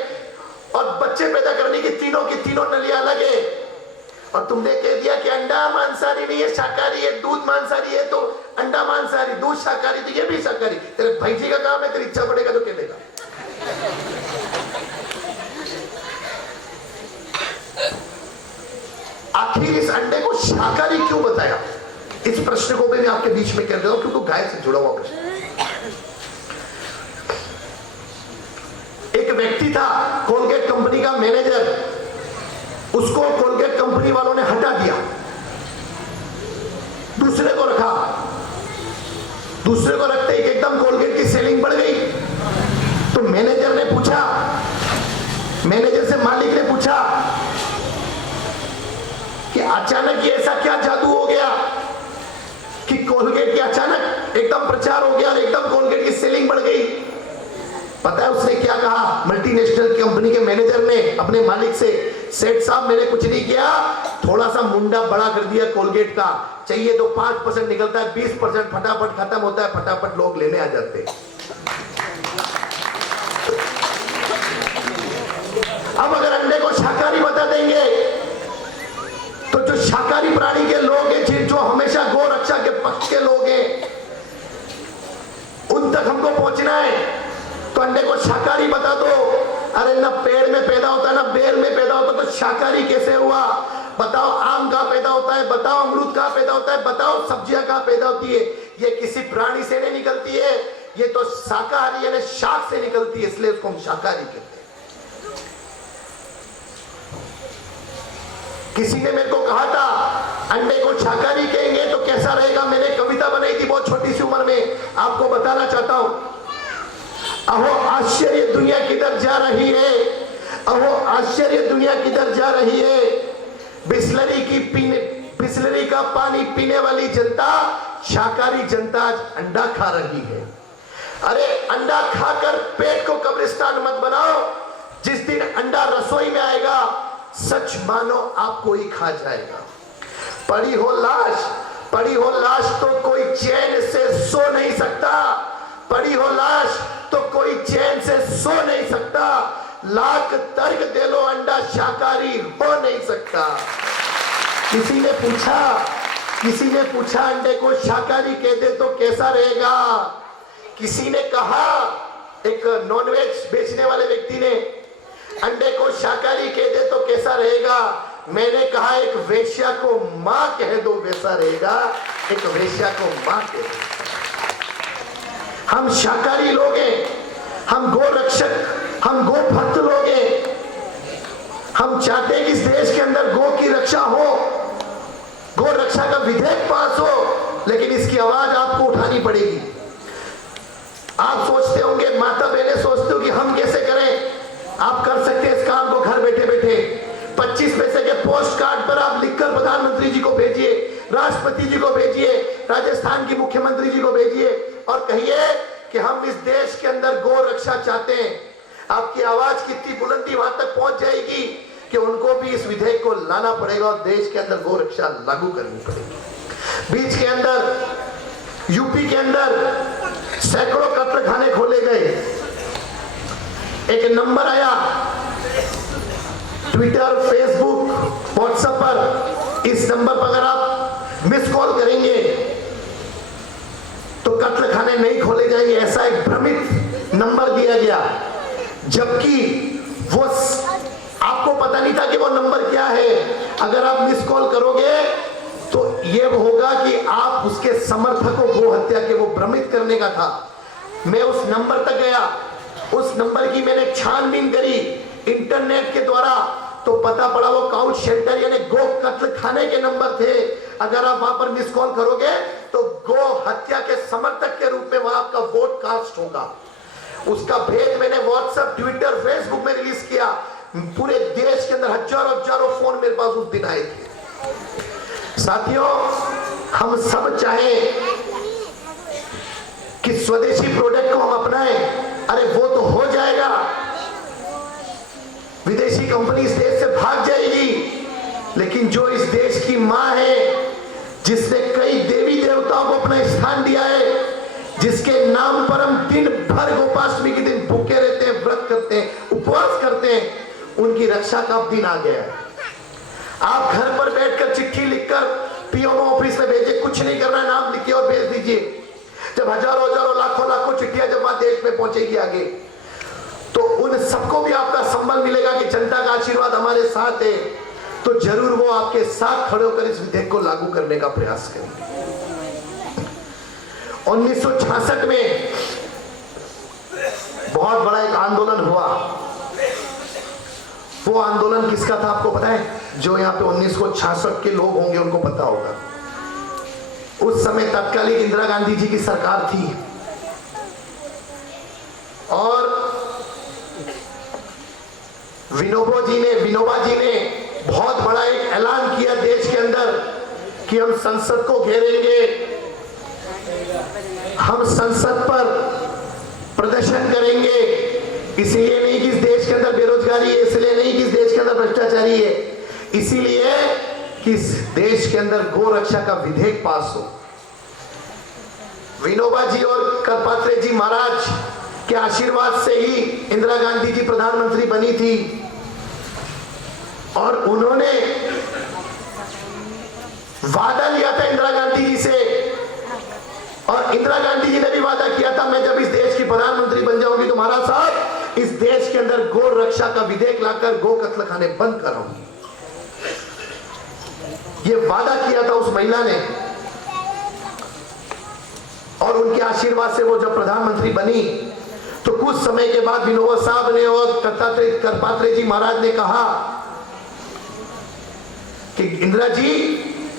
और बच्चे पैदा करने की तीनों नलियां लगे, और तुमने कह दिया कि अंडा मांसाहारी नहीं है, शाकाहारी है। दूध मांसाहारी है तो अंडा मांसाहारी, दूध शाकाहारी तो ये भी शाकाहारी। तेरे भाई जी का काम है, तेरी इच्छा पड़ेगा तो कह देगा। आखिर इस अंडे को शाकाहारी क्यों बताया? इस प्रश्न को भी मैं आपके बीच में कह रहा हूं क्योंकि गाय से जुड़ा हुआ प्रश्न। एक व्यक्ति था कोलगेट कंपनी का मैनेजर, उसको कोलगेट कंपनी वालों ने हटा दिया, दूसरे को रखा। दूसरे को रखते ही एकदम कोलगेट की सेलिंग बढ़ गई। तो मैनेजर ने पूछा, मैनेजर से मालिक ने पूछा कि अचानक ये ऐसा क्या जादू हो गया कि कोलगेट की अचानक एकदम प्रचार हो गया और एकदम कोलगेट की सेलिंग बढ़ गई? पता है उसने क्या कहा? मल्टीनेशनल कंपनी के मैनेजर ने अपने मालिक से, सेठ साहब मैंने कुछ नहीं किया, थोड़ा सा मुंडा बड़ा कर दिया कोलगेट का, चाहिए तो 5% निकलता है, 20% फटाफट खत्म होता है, फटाफट लोग लेने आ जाते हैं। अब अगर अंडे को शाकाहारी बता देंगे तो जो शाकाहारी प्राणी के लोग हैं, जो हमेशा गौ रक्षा के पक्ष के लोग हैं, उन तक हमको पहुंचना है। तो अंडे को शाकाहारी बता दो। अरे ना पेड़ में पैदा होता है ना बेल में पैदा होता, तो शाकाहारी कैसे हुआ? बताओ आम कहां पैदा होता है, बताओ अमरूद कहां पैदा होता है, बताओ सब्जियां कहां पैदा होती है? ये किसी प्राणी से नहीं निकलती है, ये तो शाकाहारी यानी शाक से निकलती है, इसलिए उसको हम शाकाहारी कहते हैं। किसी ने मेरे को कहा था अंडे को शाकाहारी कहेंगे तो कैसा रहेगा? मैंने कविता बनाई थी बहुत छोटी सी उम्र में, आपको बताना चाहता हूं। अहो आश्चर्य दुनिया किधर जा रही है, अहो आश्चर्य दुनिया किधर जा रही है। बिस्लरी का पानी पीने वाली जनता, शाकाहारी जनता आज अंडा खा रही है। अरे अंडा खाकर पेट को कब्रिस्तान मत बनाओ। जिस दिन अंडा रसोई में आएगा, सच मानो आपको ही खा जाएगा। पड़ी हो लाश तो कोई चैन से सो नहीं सकता, पड़ी हो लाश तो कोई चैन से सो नहीं सकता। लाख तर्क दे लो, अंडा शाकाहारी हो नहीं सकता। किसी ने पूछा अंडे को शाकाहारी कह दे तो कैसा रहेगा? किसी ने कहा, एक नॉनवेज बेचने वाले व्यक्ति ने, अंडे को शाकाहारी कह दे तो कैसा रहेगा? मैंने कहा एक वेश्या को मां कह दो वैसा रहेगा, एक वेश्या को मां कह दो। हम शाकाहारी लोग हैं, हम गो रक्षक, हम गो भक्त लोग हैं। हम चाहते हैं कि इस देश के अंदर गो की रक्षा हो, गो रक्षा का विधेयक पास हो, लेकिन इसकी आवाज आपको उठानी पड़ेगी। आप सोचते होंगे, माता बहनें सोचते हो कि हम कैसे करें। आप कर सकते हैं इस काम को घर बैठे बैठे। 25 पैसे के पोस्ट कार्ड पर आप लिखकर प्रधानमंत्री जी को भेजिए, राष्ट्रपति जी को भेजिए, राजस्थान की मुख्यमंत्री जी को भेजिए और कहिए कि हम इस देश के अंदर गौ रक्षा चाहते हैं। आपकी आवाज कितनी बुलंदी वहां तक पहुंच जाएगी कि उनको भी इस विधेयक को लाना पड़ेगा और देश के अंदर गौ रक्षा लागू करनी पड़ेगी। बीच के अंदर यूपी के अंदर सैकड़ों कत्ल खाने खोले गए। एक नंबर आया ट्विटर, फेसबुक, व्हाट्सएप पर, इस नंबर पर अगर आप मिस कॉल करेंगे तो कत्ल खाने नहीं खोले जाएंगे, ऐसा एक भ्रमित नंबर दिया गया। जबकि वो आपको पता नहीं था कि वो नंबर क्या है। अगर आप मिस कॉल करोगे तो ये होगा कि आप उसके समर्थकों को हत्या के वो भ्रमित करने का था। मैं उस नंबर तक गया, उस नंबर की मैंने छानबीन करी इंटरनेट के द्वारा, तो पता पड़ा वो काउच शेल्टर यानी गो कत्ल खाने के नंबर थे। अगर आप वहां पर मिस कॉल करोगे तो गो हत्या के समर्थक के रूप में वहां आपका वोट कास्ट होगा। उसका भेद मैंने व्हाट्सएप, ट्विटर, फेसबुक में रिलीज किया। पूरे देश के अंदर हजारों हजारों फोन मेरे पास उस दिन आए थे। साथियों, हम सब चाहें कि स्वदेशी प्रोडक्ट को हम अपनाएं, अरे वो तो हो जाएगा, विदेशी कंपनी इस देश से भाग जाएगी, लेकिन जो इस देश की मां है, जिसने कई देवी देवताओं को अपना स्थान दिया है, जिसके नाम पर हम दिन भर गोपाष्टमी के दिन भूखे रहते हैं, व्रत करते हैं, उपवास करते हैं, उनकी रक्षा का अब दिन आ गया है। आप घर पर बैठकर चिट्ठी लिखकर पीएमओ ऑफिस में भेजिए, कुछ नहीं करना है, नाम लिखिए और भेज दीजिए। जब हजारों हजारों लाखों लाखों चिट्ठियां जब वहां देश में पहुंचेगी आगे, तो उन सबको भी आपका संबल मिलेगा कि जनता का आशीर्वाद हमारे साथ है, तो जरूर वो आपके साथ खड़े होकर इस विधेयक को लागू करने का प्रयास करेंगे। 1966 में बहुत बड़ा एक आंदोलन हुआ। वो आंदोलन किसका था आपको पता है? जो यहाँ पे 1966 के लोग होंगे उनको पता होगा। उस समय तत्कालीन इंदिरा गांधी जी की सरकार थी और विनोबा जी ने बहुत बड़ा एक ऐलान किया देश के अंदर कि हम संसद को घेरेंगे, हम संसद पर प्रदर्शन करेंगे। इसलिए नहीं कि इस देश के अंदर बेरोजगारी है, इसलिए नहीं कि इस देश के अंदर भ्रष्टाचारी है, इसीलिए कि इस देश के अंदर गो रक्षा का विधेयक पास हो। विनोबा जी और करपात्रे जी महाराज के आशीर्वाद से ही इंदिरा गांधी जी प्रधानमंत्री बनी थी और उन्होंने वादा लिया था इंदिरा गांधी जी से, और इंदिरा गांधी जी ने भी वादा किया था, मैं जब इस देश की प्रधानमंत्री बन जाऊंगी तो महाराज साहब इस देश के अंदर गो रक्षा का विधेयक लाकर गो कत्ल खाने बंद कराऊंगी। ये वादा किया था उस महिला ने, और उनके आशीर्वाद से वो जब प्रधानमंत्री बनी तो कुछ समय के बाद विनोबा साहब ने और करपात्रे जी महाराज ने कहा कि इंदिरा जी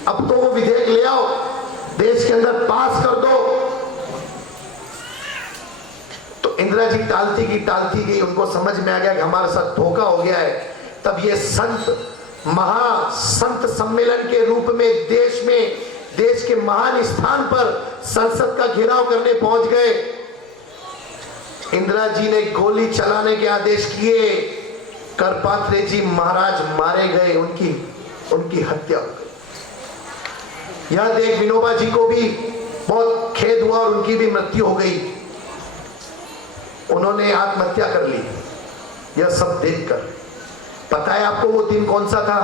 अब तो वो विधेयक ले आओ, देश के अंदर पास कर दो। तो इंदिरा जी टालती गई, उनको समझ में आ गया कि हमारे साथ धोखा हो गया है। तब ये महासंत सम्मेलन के रूप में देश के महान स्थान पर संसद का घेराव करने पहुंच गए। इंदिरा जी ने गोली चलाने के आदेश किए, करपात्रे जी महाराज मारे गए, उनकी हत्या हो गई। यह देख विनोबा जी को भी बहुत खेद हुआ और उनकी भी मृत्यु हो गई। उन्होंने आत्महत्या कर ली। यह सब देखकर पता है आपको वो दिन कौन सा था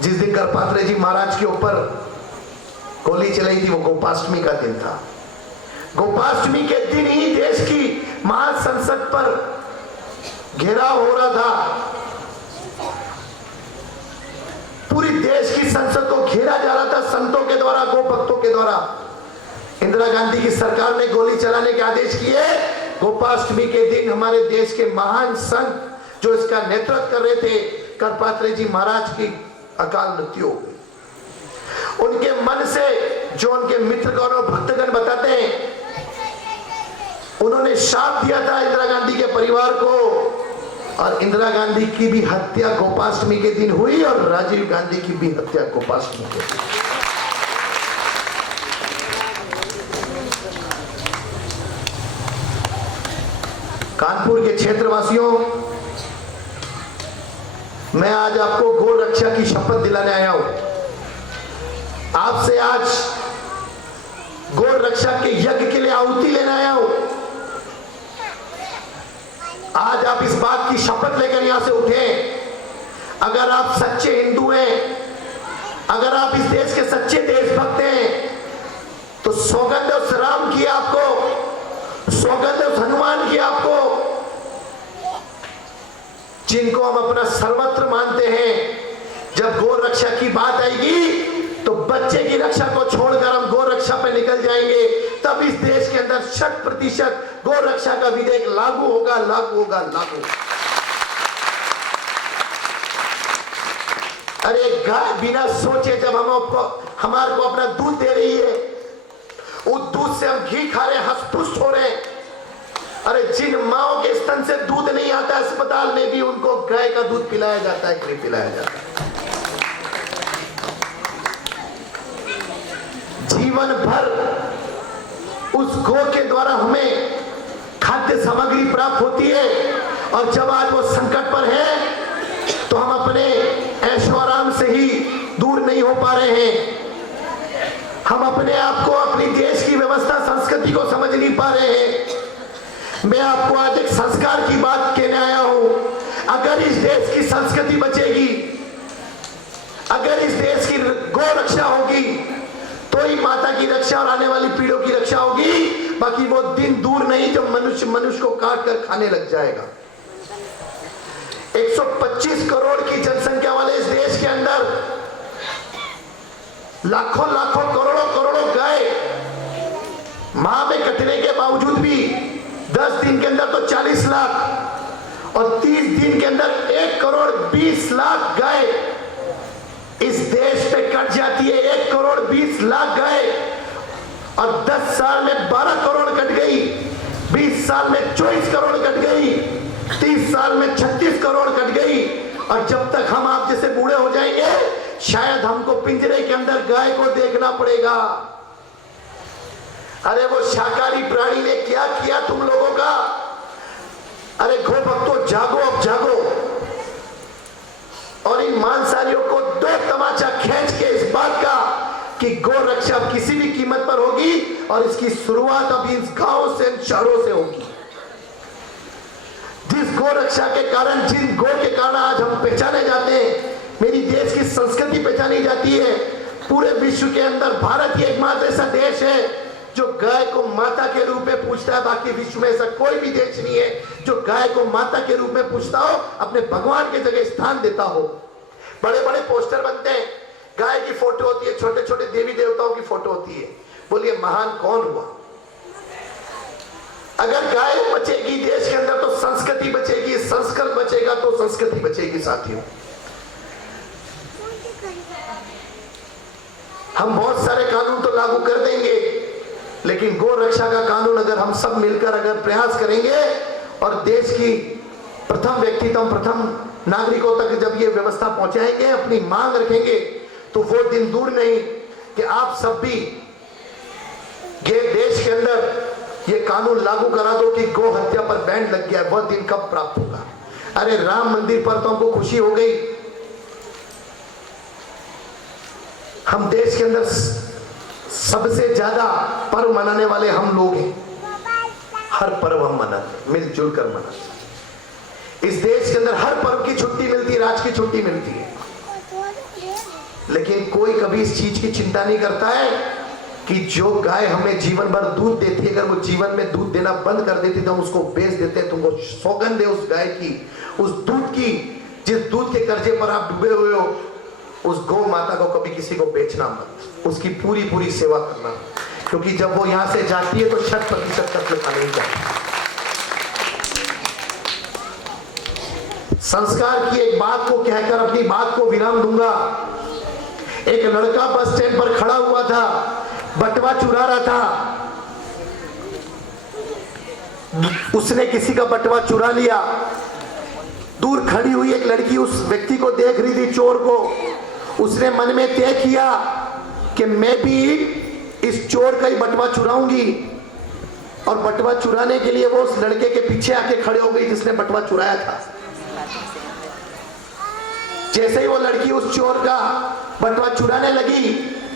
जिस दिन करपात्रे जी महाराज के ऊपर गोली चलाई थी? वो गोपाष्टमी का दिन था। गोपाष्टमी के दिन ही देश की महासंसद पर घेराव हो रहा था, पूरी देश की संसद को घेरा जा रहा था संतों के द्वारा, गो भक्तों के द्वारा। इंदिरा गांधी की सरकार ने गोली चलाने के आदेश किए। गोपाष्टमी के दिन हमारे देश के महान संत जो इसका नेतृत्व कर रहे थे, करपात्रे जी महाराज की अकाल मृत्यु हो गई। उनके मन से जो उनके मित्रगण और भक्तगण बताते हैं, उन्होंने शाप दिया था इंदिरा गांधी के परिवार को, और इंदिरा गांधी की भी हत्या गोपाष्टमी के दिन हुई और राजीव गांधी की भी हत्या गोपाष्टमी के दिन। कानपुर के क्षेत्रवासियों, मैं आज आपको गौ रक्षा की शपथ दिलाने आया हूं। आपसे आज गौ रक्षा के यज्ञ के लिए आहुति लेने आया हूं। आज आप इस बात की शपथ लेकर यहां से उठें। अगर आप सच्चे हिंदू हैं, अगर आप इस देश के सच्चे देशभक्त हैं, तो सौगंध उस राम की आपको, सौगंध उस हनुमान की आपको, जिनको हम अपना सर्वत्र मानते हैं। जब गौ रक्षा की बात आएगी तो बच्चे की रक्षा को छोड़कर हम गौ रक्षा पे निकल जाएंगे। तब इस देश के अंदर 100% गौ रक्षा का विधेयक लागू होगा, लागू होगा, लागू। अरे गाय बिना सोचे जब हमारे को अपना दूध दे रही है, उस दूध से हम घी खा रहे, हंस-पुष्ट हो रहे हैं। अरे जिन माओ के स्तन से दूध नहीं आता, अस्पताल में भी उनको गाय का दूध पिलाया जाता है, नहीं पिलाया जाता है। जीवन भर उस गौ के द्वारा हमें खाद्य सामग्री प्राप्त होती है, और जब आज वो संकट पर है तो हम अपने ऐशो आराम से ही दूर नहीं हो पा रहे हैं। हम अपने आप को, अपनी देश की व्यवस्था संस्कृति को समझ नहीं पा रहे हैं। मैं आपको आज एक संस्कार की बात कहने आया हूं। अगर इस देश की संस्कृति बचेगी, अगर इस देश की गौ रक्षा होगी, तो ही माता की रक्षा और आने वाली पीढ़ियों की रक्षा होगी। बाकी वो दिन दूर नहीं जब मनुष्य को काट कर खाने लग जाएगा। 125 करोड़ की जनसंख्या वाले इस देश के अंदर लाखों लाखों करोड़ों करोड़ों गाय मां में कटने के बावजूद भी 10 दिन के अंदर तो 40 लाख और 30 दिन के अंदर 1 करोड़ 20 लाख गाय इस देश पे कट जाती है। 1 करोड़ 20 लाख गाय, और 10 साल में 12 करोड़ कट गई, 20 साल में 24 करोड़ कट गई, 30 साल में 36 करोड़ कट गई। और जब तक हम आप जैसे बूढ़े हो जाएंगे, शायद हमको पिंजरे के अंदर गाय को देखना पड़ेगा। अरे वो शाकाहारी प्राणी ने क्या किया तुम लोगों का? अरे गो भक्तों, जागो, अब जागो, और इन मांसाहारियों को दो तमाचा खींच के इस बात का कि गौ रक्षा अब किसी भी कीमत पर होगी, और इसकी शुरुआत अब इस गांव से, शहरों से होगी। जिस गौ रक्षा के कारण, जिन गौ के कारण आज हम पहचाने जाते हैं, मेरी देश की संस्कृति पहचानी जाती है। पूरे विश्व के अंदर भारत ही एकमात्र ऐसा देश है जो गाय को माता के रूप में पूछता है। बाकी विश्व में ऐसा कोई भी देश नहीं है जो गाय को माता के रूप में पूछता हो, अपने भगवान के जगह स्थान देता हो। बड़े बड़े पोस्टर बनते हैं, गाय की फोटो होती है, छोटे छोटे देवी देवताओं की फोटो होती है। बोलिए महान कौन हुआ? अगर गाय बचेगी देश के अंदर तो संस्कृति बचेगी, संस्कृत बचेगा तो संस्कृति बचेगी। साथियों, हम बहुत सारे कानून तो लागू कर देंगे, लेकिन गौ रक्षा का कानून अगर हम सब मिलकर अगर प्रयास करेंगे और देश की प्रथम व्यक्तित्व, प्रथम नागरिकों तक जब ये व्यवस्था पहुंचाएंगे, अपनी मांग रखेंगे, तो वो दिन दूर नहीं कि आप सब भी ये देश के अंदर ये कानून लागू करा दो कि गौ हत्या पर बैन लग गया। वह दिन कब प्राप्त होगा? अरे राम मंदिर पर तो हमको खुशी हो गई। हम देश के अंदर सबसे ज्यादा पर्व मनाने वाले हम लोग हैं। हर पर्व हम मनाते, मिलजुल कर मनाते। इस देश के अंदर हर पर्व की छुट्टी मिलती है, राज की छुट्टी मिलती है, लेकिन कोई कभी इस चीज की चिंता नहीं करता है कि जो गाय हमें जीवन भर दूध देती है, अगर वो जीवन में दूध देना बंद कर देती तो हम उसको बेच देते हैं। तुमको सौगंध है उस गाय की, उस दूध की, जिस दूध के कर्जे पर आप डूबे हुए हो, उस गौ माता को कभी किसी को बेचना मत, उसकी पूरी पूरी सेवा करना, क्योंकि जब वो यहां से जाती है तो 100% कत्ल खाने ही जाती है। संस्कार की एक बात को कहकर अपनी बात को विराम दूंगा। एक लड़का बस स्टैंड पर खड़ा हुआ था, बटवा चुरा रहा था, उसने किसी का बटवा चुरा लिया। दूर खड़ी हुई एक लड़की उस व्यक्ति को देख रही थी, चोर को। उसने मन में तय किया कि मैं भी इस चोर का ही बटवा चुराऊंगी, और बटवा चुराने के लिए वो उस लड़के के पीछे आके खड़े हो गई जिसने बटवा चुराया था। जैसे ही वो लड़की उस चोर का बटवा चुराने लगी,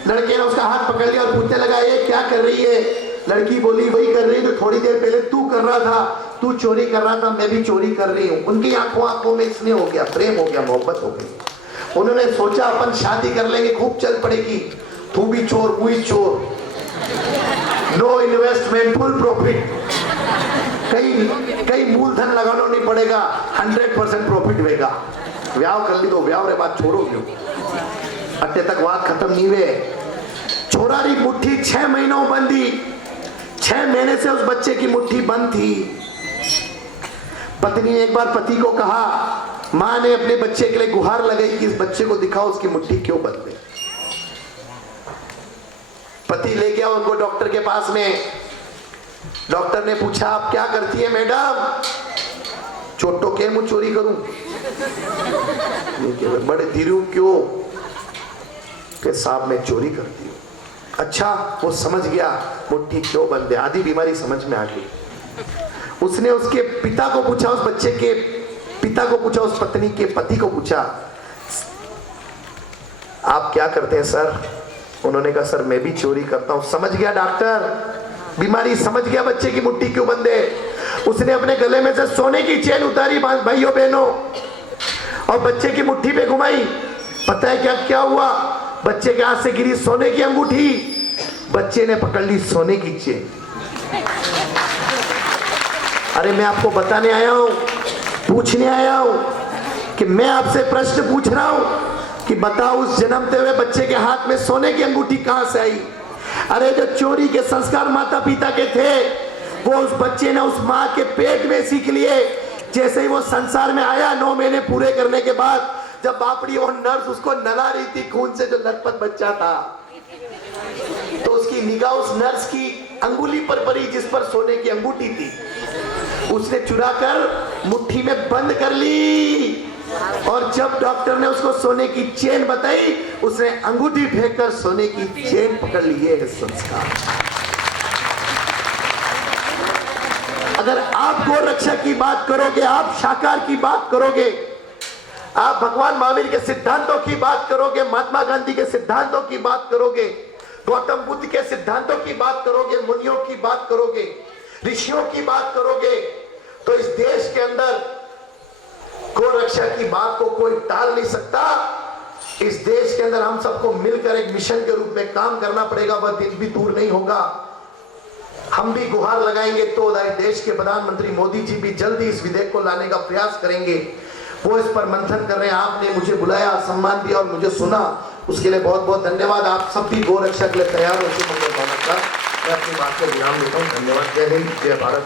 लड़के ने उसका हाथ पकड़ लिया और पूछने लगा, ये क्या कर रही है? लड़की बोली, वही कर रही तो थोड़ी देर पहले तू कर रहा था, तू चोरी कर रहा था, मैं भी चोरी कर रही हूँ। उनकी आंखों में स्नेह हो गया, प्रेम हो गया, मोहब्बत हो गई। उन्होंने सोचा अपन शादी कर लेंगे, खूब चल पड़ेगी, तू भी चोर मुई चोर, नो इन्वेस्टमेंट फुल प्रॉफिट, कई मूलधन लगाना नहीं पड़ेगा, 100% प्रॉफिट होगा। व्याह कर ली तो व्याह रे बात छोड़ो क्यों, अट्टे तक बात खत्म नहीं हुए। छोरा री मुट्ठी 6 महीनों बंदी, 6 महीने से उस बच्चे की मुट्ठी बंद थी। पत्नी ने एक बार पति को कहा, मां ने अपने बच्चे के लिए गुहार लगाई कि इस बच्चे को दिखाओ उसकी मुट्ठी क्यों बंद है। पति ले गया उनको डॉक्टर के पास में। डॉक्टर ने पूछा, आप क्या करती है मैडम? छोटो के मुझ चोरी करूं? बड़े धीरू क्यों? के साहब मैं चोरी करती हूँ। अच्छा, वो समझ गया मुट्ठी क्यों बंद है, आधी बीमारी समझ में आ गई। उसने उसके पिता को पूछा, उस बच्चे के पिता को पूछा, उस पत्नी के पति को पूछा, आप क्या करते हैं सर? उन्होंने कहा, सर मैं भी चोरी करता हूं। समझ गया डॉक्टर, बीमारी समझ गया बच्चे की मुट्ठी क्यों बंद है। उसने अपने गले में से सोने की चेन उतारी भाइयों बहनों, और बच्चे की मुट्ठी पे घुमाई। पता है क्या क्या हुआ? बच्चे के हाथ से गिरी सोने की अंगूठी, बच्चे ने पकड़ ली सोने की चेन। अरे मैं आपको बताने आया हूं, पूछने आया हूं कि मैं आपसे प्रश्न पूछ रहा हूं कि बताओ उस जन्मते हुए बच्चे के हाथ में सोने की अंगूठी कहां से आई? अरे जो चोरी के संस्कार माता पिता के थे वो उस बच्चे ने उस मां के पेट में सीख लिए। जैसे ही वो संसार में आया 9 महीने पूरे करने के बाद, जब बापड़ी और नर्स उसको नला रही थी खून से जो लथपथ बच्चा था, तो उसकी निगाह उस नर्स की अंगुली पर पड़ी जिस पर सोने की अंगूठी थी। उसने चुराकर मुट्ठी में बंद कर ली, और जब डॉक्टर ने उसको सोने की चेन बताई, उसने अंगूठी फेंककर सोने की चेन पकड़ ली। ये है संस्कार। अगर आप गौ रक्षा की बात करोगे, आप शाकाहार की बात करोगे, आप भगवान महावीर के सिद्धांतों की बात करोगे, महात्मा गांधी के सिद्धांतों की बात करोगे, गौतम बुद्ध के सिद्धांतों की बात करोगे, मुनियों की बात करोगे, ऋषियों की बात करोगे, तो इस देश के अंदर गौ रक्षा की बात को कोई टाल नहीं सकता। इस देश के अंदर हम सबको मिलकर एक मिशन के रूप में काम करना पड़ेगा, वह दिन भी दूर नहीं होगा। हम भी गुहार लगाएंगे तो देश के प्रधानमंत्री मोदी जी भी जल्दी इस विधेयक को लाने का प्रयास करेंगे। वो इस पर मंथन कर रहे हैं। आपने मुझे बुलाया, सम्मान दिया और मुझे सुना, उसके लिए बहुत बहुत धन्यवाद। आप सब भी गौ रक्षा के लिए तैयार हो चुके हैं। मैं अपनी बात को विराम देता हूँ। धन्यवाद। जय हिंद, जय भारत।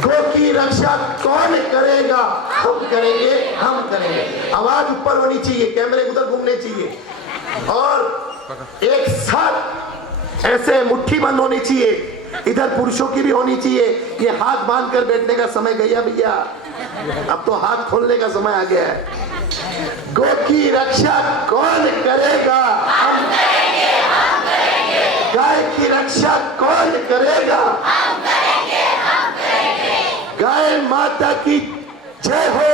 गौ की रक्षा कौन करेगा? हम करेंगे, हम करेंगे। आवाज ऊपर होनी चाहिए, कैमरे उधर घूमने चाहिए, और एक साथ ऐसे मुट्ठी बंद होनी चाहिए। इधर पुरुषों की भी होनी चाहिए। ये हाथ बांध कर बैठने का समय गया भैया, अब तो हाथ खोलने का समय आ गया है। गौ की रक्षा कौन करेगा? हम करेंगे, हम करेंगे। गाय की रक्षा कौन करेगा? हम करेंगे, हम करेंगे। गाय माता की जय हो,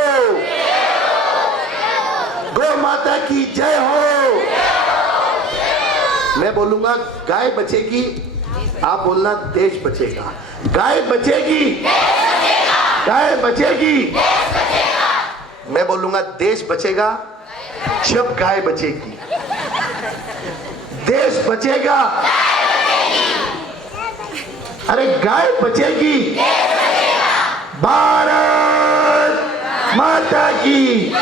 गौ माता की जय हो। मैं बोलूंगा गाय बचेगी, आप बोलना देश बचेगा। गाय बचेगी, गाय बचेगी, मैं बोलूंगा देश बचेगा जब गाय बचेगी। देश बचेगा, अरे गाय बचेगी, भारत माता की।